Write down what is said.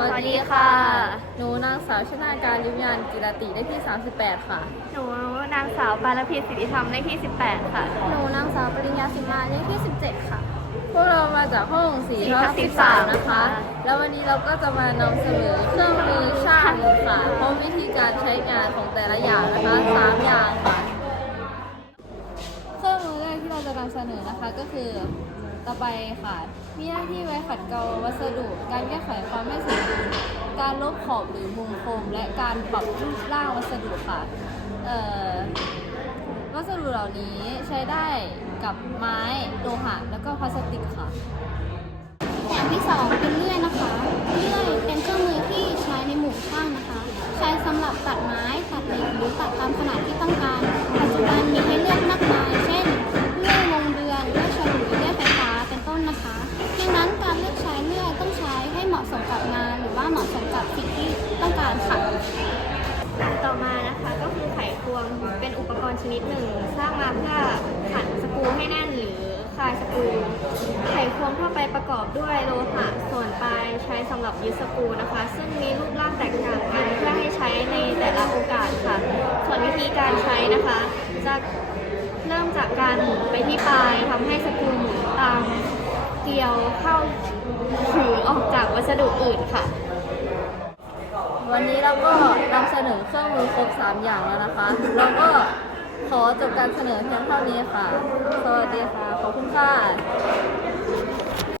วัสดีค่ะ หนูนางสาวชนาการลิมยานกิรติได้ที่ 38 ค่ะ หนูนางสาวปานพิษสิทธิธรรมเลขที่ 18 ค่ะ หนูนางสาวปริญญาสิมาเลขที่ 17 ค่ะ พวกเรามาจากห้อง4 4ทัทับบ13 13 นะคะ แล้ววันนี้เราก็จะมานำเสนอเครื่องมือช่างค่ะพร้อมวิธีการใช้งานของแต่ละอย่างนะคะสามอย่างค่ะ เครื่องมือแรกที่เราจะนำเสนอนะคะก็คือ ต่อไปค่ะ มีหน้าที่ไว้ขัดเกลาวัสดุ การแก้ไขความไม่สมดุล การลบขอบหรือมุมโคมและการปรับรูปร่างวัสดุค่ะเอ่อวัสดุเหล่านี้ใช้ได้กับไม้โลหะแล้วก็พลาสติกค่ะ อย่างที่สองเป็นเลื่อยนะคะ เลื่อยเป็นเครื่องมือที่ใช้ในหมู่ช่างนะคะ ใช้สำหรับตัดไม้ตัดเหล็กหรือตัดตามขนาดที่ต้องการารค่ะต่อมานะคะก็คือไขควงเป็นอุปกรณ์ชนิดหนึ่ง สร้างมาเพื่อขันสกรูให้แน่นหรือคลายสกรูไขควงทั่วไปประกอบด้วยโลหะส่วนปลายใช้สำหรับยึดสกรูนะคะ ซึ่งมีรูปร่างแตกต่างกันเพื่อให้ใช้ในแต่ละโอกาสค่ะ ส่วนวิธีการใช้นะคะจะเริ่มจากการหมุนไปที่ปลายทำให้สกรูหมุนตามเกลียวเข้าถือออกจากวัสดุอื่นค่ะ วันนี้เราก็นำเสนอเครื่องมือครบ 3 อย่างแล้วนะคะเราก็ขอจบการเสนอเพียงเท่านี้ค่ะ สวัสดีค่ะขอบคุณค่ะ